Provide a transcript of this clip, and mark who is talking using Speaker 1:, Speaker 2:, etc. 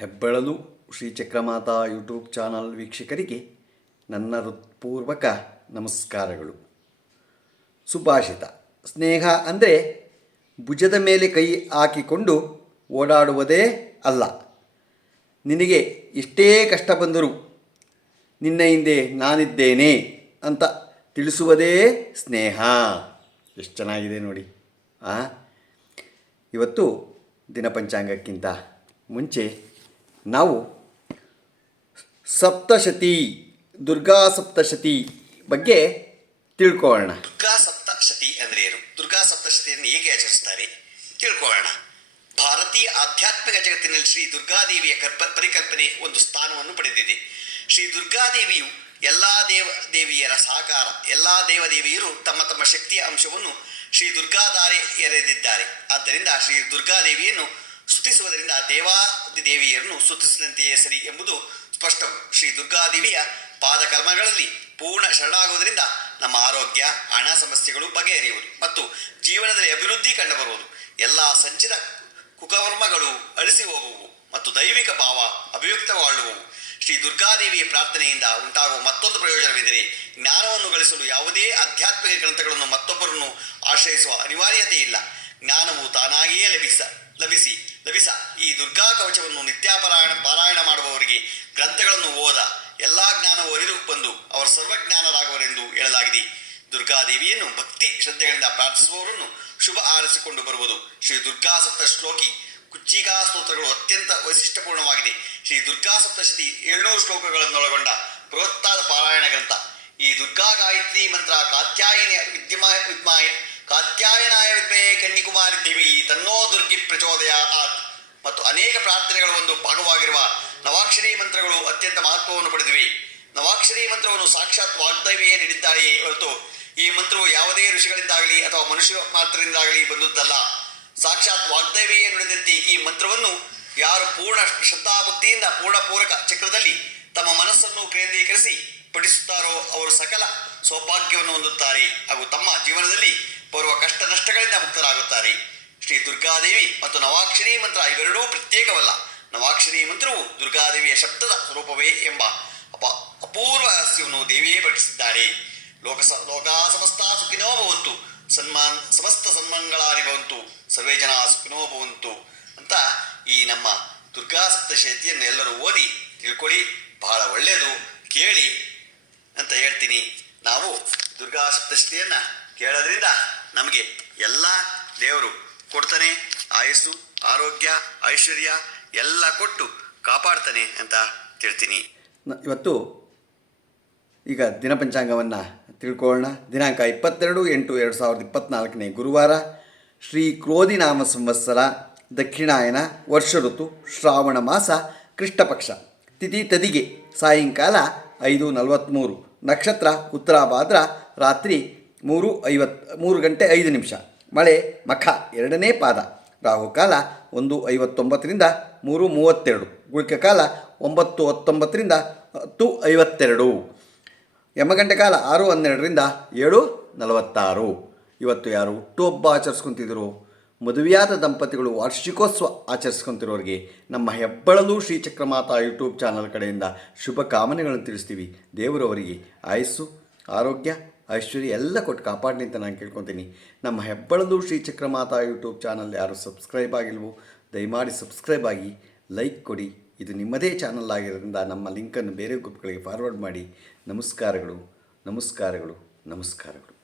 Speaker 1: ಹೆಬ್ಬೆಳಲು Shri Chakramata YouTube channel ವೀಕ್ಷಕರಿಗೆ ನನ್ನ ಹೃತ್ಪೂರ್ವಕ ನಮಸ್ಕಾರಗಳು. ಸುಭಾಷಿತ. ಸ್ನೇಹ ಅಂದರೆ ಭುಜದ ಮೇಲೆ ಕೈ ಹಾಕಿಕೊಂಡು ಓಡಾಡುವುದೇ ಅಲ್ಲ. ನಿನಗೆ ಎಷ್ಟೇ ಕಷ್ಟ ಬಂದರೂ ನಿನ್ನ ಹಿಂದೆ ನಾನಿದ್ದೇನೆ ಅಂತ ತಿಳಿಸುವುದೇ ಸ್ನೇಹ. ಎಷ್ಟು ಚೆನ್ನಾಗಿದೆ ನೋಡಿ. ಆ? ಇವತ್ತು ದಿನಪಂಚಾಂಗಕ್ಕಿಂತ ಮುಂಚೆ ನಾವು ಸಪ್ತಶತಿ, ದುರ್ಗಾ ಸಪ್ತಶತಿ ಬಗ್ಗೆ ತಿಳ್ಕೊಳ್ಳೋಣ.
Speaker 2: ದುರ್ಗಾ ಸಪ್ತಶತಿ ಅಂದ್ರೆ ಏನು? ದುರ್ಗಾ ಸಪ್ತಶತಿಯನ್ನು ಹೇಗೆ ಆಚರಿಸ್ತಾರೆ? ತಿಳ್ಕೊಳ್ಳೋಣ. ಭಾರತೀಯ ಆಧ್ಯಾತ್ಮಿಕ ಜಗತ್ತಿನಲ್ಲಿ ಶ್ರೀ ದುರ್ಗಾದೇವಿಯ ಕಲ್ಪ, ಪರಿಕಲ್ಪನೆ ಒಂದು ಸ್ಥಾನವನ್ನು ಪಡೆದಿದೆ. ಶ್ರೀ ದುರ್ಗಾದೇವಿಯು ಎಲ್ಲ ದೇವ, ದೇವಿಯರ ಸಹಕಾರ ಎಲ್ಲ ದೇವದೇವಿಯರು ತಮ್ಮ ತಮ್ಮ ಶಕ್ತಿಯ ಅಂಶವನ್ನು ಶ್ರೀ ದುರ್ಗಾಧಾರೆ ಎರೆದಿದ್ದಾರೆ. ಆದ್ದರಿಂದ ಶ್ರೀ ದುರ್ಗಾದೇವಿಯನ್ನು ಸ್ತುತಿಸುವುದರಿಂದ ದೇವಾದಿ ದೇವಿಯರನ್ನು ಸ್ತುತಿಸಿದಂತೆಯೇ ಸರಿ ಎಂಬುದು ಸ್ಪಷ್ಟವು. ಶ್ರೀ ದುರ್ಗಾದೇವಿಯ ಪಾದಕರ್ಮಗಳಲ್ಲಿ ಪೂರ್ಣ ಶರಣಾಗುವುದರಿಂದ ನಮ್ಮ ಆರೋಗ್ಯ, ಹಣ ಸಮಸ್ಯೆಗಳು ಬಗೆಹರಿಯುವುದು ಮತ್ತು ಜೀವನದಲ್ಲಿ ಅಭಿವೃದ್ಧಿ ಕಂಡುಬರುವುದು. ಎಲ್ಲ ಸಂಚಿತ ಕುಕರ್ಮಗಳು ಅಳಿಸಿ ಹೋಗುವು ಮತ್ತು ದೈವಿಕ ಭಾವ ಅಭಿವ್ಯಕ್ತವಾಳುವು ಶ್ರೀ ದುರ್ಗಾದೇವಿಯ ಪ್ರಾರ್ಥನೆಯಿಂದ ಉಂಟಾಗುವ ಮತ್ತೊಂದು ಪ್ರಯೋಜನವೆಂದರೆ ಜ್ಞಾನವನ್ನು ಗಳಿಸಲು ಯಾವುದೇ ಆಧ್ಯಾತ್ಮಿಕ ಗ್ರಂಥಗಳನ್ನು ಮತ್ತೊಬ್ಬರನ್ನು ಆಶ್ರಯಿಸುವ ಅನಿವಾರ್ಯತೆ ಇಲ್ಲ ಜ್ಞಾನವು ತಾನಾಗಿಯೇ ಲಭಿಸ, ಲಭಿಸಿ ಲಭಿಸ ಈ ದುರ್ಗಾ ಕವಚವನ್ನು ನಿತ್ಯಾಪರಾಯಣ, ಪಾರಾಯಣ ಮಾಡುವವರಿಗೆ ಗ್ರಂಥಗಳನ್ನು ಓದ, ಎಲ್ಲ ಜ್ಞಾನವು ಅರಿದು ಬಂದು ಅವರು ಸರ್ವಜ್ಞಾನರಾಗುವರೆಂದು ಹೇಳಲಾಗಿದೆ. ದುರ್ಗಾದೇವಿಯನ್ನು ಭಕ್ತಿ ಶ್ರದ್ಧೆಗಳಿಂದ ಪ್ರಾರ್ಥಿಸುವವರನ್ನು ಶುಭ ಆರಿಸಿಕೊಂಡು ಬರುವುದು ಶ್ರೀ ದುರ್ಗಾ ಸಪ್ತ ಶ್ಲೋಕಿ ಕುಚ್ಚಿಕಾ ಸ್ತೋತ್ರಗಳು ಅತ್ಯಂತ ವೈಶಿಷ್ಟ್ಯಪೂರ್ಣವಾಗಿದೆ. ಶ್ರೀ ದುರ್ಗಾ ಸಪ್ತಶತಿ ಏಳ್ನೂರು ಶ್ಲೋಕಗಳನ್ನೊಳಗೊಂಡ ಬೃಹತ್ತಾದ ಪಾರಾಯಣ ಗ್ರಂಥ. ಈ ದುರ್ಗಾ ಗಾಯತ್ರಿ ಮಂತ್ರ ಕಾತ್ಯಾಯನ ವಿದ್ಯಮಾಯ ವಿದ್ಮಾಯ ಕಾತ್ಯಾಯನಾಯ ವಿದ್ಮೇ ಕನ್ನಿಕುಮಾರಿ ದೇವಿ ಆತ್ ಮತ್ತು ಅನೇಕ ಪ್ರಾರ್ಥನೆಗಳ ಒಂದು ಭಾಗವಾಗಿರುವ ನವಾಕ್ಷರಿ ಮಂತ್ರಗಳು ಅತ್ಯಂತ ಮಹತ್ವವನ್ನು ಪಡೆದಿವೆ. ನವಾಕ್ಷರಿ ಮಂತ್ರವನ್ನು ಸಾಕ್ಷಾತ್ ವಾಗ್ದೇವಿಯೇ ನೀಡಿದ್ದಾರೆಯೇ ಹೊರತು ಈ ಮಂತ್ರವು ಯಾವುದೇ ಋಷಿಗಳಿಂದಾಗಲಿ ಅಥವಾ ಮನುಷ್ಯ ಮಾತ್ರದಿಂದಾಗಲಿ ಬಂದದ್ದಲ್ಲ. ಸಾಕ್ಷಾತ್ ವಾಗ್ದೇವಿಯೇ ನುಡಿದಂತೆ ಈ ಮಂತ್ರವನ್ನು ಯಾರು ಪೂರ್ಣ ಶ್ರದ್ಧಾಭಕ್ತಿಯಿಂದ ಪೂರ್ಣ ಪೂರಕ ಚಕ್ರದಲ್ಲಿ ತಮ್ಮ ಮನಸ್ಸನ್ನು ಕೇಂದ್ರೀಕರಿಸಿ ಪಠಿಸುತ್ತಾರೋ ಅವರು ಸಕಲ ಸೌಭಾಗ್ಯವನ್ನು ಹೊಂದುತ್ತಾರೆ ಹಾಗೂ ತಮ್ಮ ಜೀವನದಲ್ಲಿ ಬರುವ ಕಷ್ಟ ನಷ್ಟಗಳಿಂದ ಮುಕ್ತರಾಗುತ್ತಾರೆ. ಶ್ರೀ ದುರ್ಗಾದೇವಿ ಮತ್ತು ನವಾಕ್ಷರಿ ಮಂತ್ರ ಇವೆರಡೂ ಪ್ರತ್ಯೇಕವಲ್ಲ. ನವಾಕ್ಷರಿ ಮಂತ್ರವು ದುರ್ಗಾದೇವಿಯ ಶಬ್ದದ ಸ್ವರೂಪವೇ ಎಂಬ ಅಪ ಅಪೂರ್ವ ರಹಸ್ಯವನ್ನು ದೇವಿಯೇ ಪಠಿಸಿದ್ದಾರೆ ಲೋಕ ಲೋಕಾ ಸಮಸ್ತ ಸುಖಿನೋ ಭವಂತು, ಸನ್ಮಾನ್ ಸಮಸ್ತ ಸನ್ಮಾನಗಳಾರಿ ಭವಂತು, ಸರ್ವೇ ಜನ ಸುಖಿನೋ ಭವಂತು ಅಂತ ಈ ನಮ್ಮ ದುರ್ಗಾ ಸಪ್ತಶತಿಯನ್ನು ಎಲ್ಲರೂ ಓದಿ ತಿಳ್ಕೊಳ್ಳಿ, ಬಹಳ ಒಳ್ಳೆಯದು, ಕೇಳಿ ಅಂತ ಹೇಳ್ತೀನಿ. ನಾವು ದುರ್ಗಾ ಸಪ್ತಶತಿಯನ್ನು ಕೇಳೋದ್ರಿಂದ ನಮಗೆ ಎಲ್ಲ ದೇವರು ಕೊಡ್ತಾನೆ, ಆಯಸ್ಸು, ಆರೋಗ್ಯ, ಐಶ್ವರ್ಯ ಎಲ್ಲ ಕೊಟ್ಟು ಕಾಪಾಡ್ತಾನೆ ಅಂತ ತಿಳ್ತೀನಿ.
Speaker 1: ಇವತ್ತು ಈಗ ದಿನಪಂಚಾಂಗವನ್ನು ತಿಳ್ಕೊಳ್ಳೋಣ. ದಿನಾಂಕ ಇಪ್ಪತ್ತೆರಡು ಎಂಟು ಎರಡು ಸಾವಿರದ ಇಪ್ಪತ್ತ್ನಾಲ್ಕನೇ ಗುರುವಾರ, ಶ್ರೀ ಕ್ರೋಧಿನಾಮ ಸಂವತ್ಸರ, ದಕ್ಷಿಣಾಯನ ವರ್ಷ ಋತು, ಶ್ರಾವಣ ಮಾಸ, ಕೃಷ್ಣಪಕ್ಷ. ತಿಥಿ ತದಿಗೆ, ಸಾಯಂಕಾಲ ಐದು ನಲವತ್ತ್ಮೂರು ನಕ್ಷತ್ರ ಉತ್ತರಾಭಾದ್ರ ರಾತ್ರಿ ಮೂರು ಐವತ್ತು ಮೂರು ಗಂಟೆ ಐದು ನಿಮಿಷ. ಮಳೆ, ಮಖ ಎರಡನೇ ಪಾದ. ರಾಹುಕಾಲ ಒಂದು ಐವತ್ತೊಂಬತ್ತರಿಂದ ಮೂರು ಮೂವತ್ತೆರಡು. ಗುಳಿಕ ಕಾಲ ಒಂಬತ್ತು ಹತ್ತೊಂಬತ್ತರಿಂದ ಹತ್ತು ಐವತ್ತೆರಡು. ಯಮಗಂಟೆ ಕಾಲ ಆರು ಹನ್ನೆರಡರಿಂದ ಏಳು ನಲವತ್ತಾರು. ಇವತ್ತು ಯಾರು ಹುಟ್ಟುಹಬ್ಬ ಆಚರಿಸ್ಕೊತಿದ್ರು? ಮದುವೆಯಾದ ದಂಪತಿಗಳು ವಾರ್ಷಿಕೋತ್ಸವ ಆಚರಿಸ್ಕೊಂತಿರೋರಿಗೆ ನಮ್ಮ ಹೆಬ್ಬಳಲು ಶ್ರೀಚಕ್ರಮಾತಾ ಯೂಟ್ಯೂಬ್ ಚಾನಲ್ ಕಡೆಯಿಂದ ಶುಭ ಕಾಮನೆಗಳನ್ನು ತಿಳಿಸ್ತೀವಿ ದೇವರವರಿಗೆ ಆಯಸ್ಸು, ಆರೋಗ್ಯ ಐಶ್ವರ್ಯ ಎಲ್ಲ ಕೊಟ್ಟು ಕಾಪಾಡಿ ಅಂತ ನಾನು ಕೇಳ್ಕೊತೀನಿ. ನಮ್ಮ ಹೆಬ್ಬಳದು ಶ್ರೀಚಕ್ರ ಮಾತಾ ಯೂಟ್ಯೂಬ್ ಚಾನಲ್ ಯಾರು ಸಬ್ಸ್ಕ್ರೈಬ್ ಆಗಿಲ್ವೋ, ದಯಮಾಡಿ ಸಬ್ಸ್ಕ್ರೈಬ್ ಆಗಿ, ಲೈಕ್ ಕೊಡಿ. ಇದು ನಿಮ್ಮದೇ ಚಾನಲ್ ಆಗಿರೋದ್ರಿಂದ ನಮ್ಮ ಲಿಂಕನ್ನು ಬೇರೆ ಗ್ರೂಪ್ಗಳಿಗೆ ಫಾರ್ವರ್ಡ್ ಮಾಡಿ. ನಮಸ್ಕಾರಗಳು ನಮಸ್ಕಾರಗಳು ನಮಸ್ಕಾರಗಳು.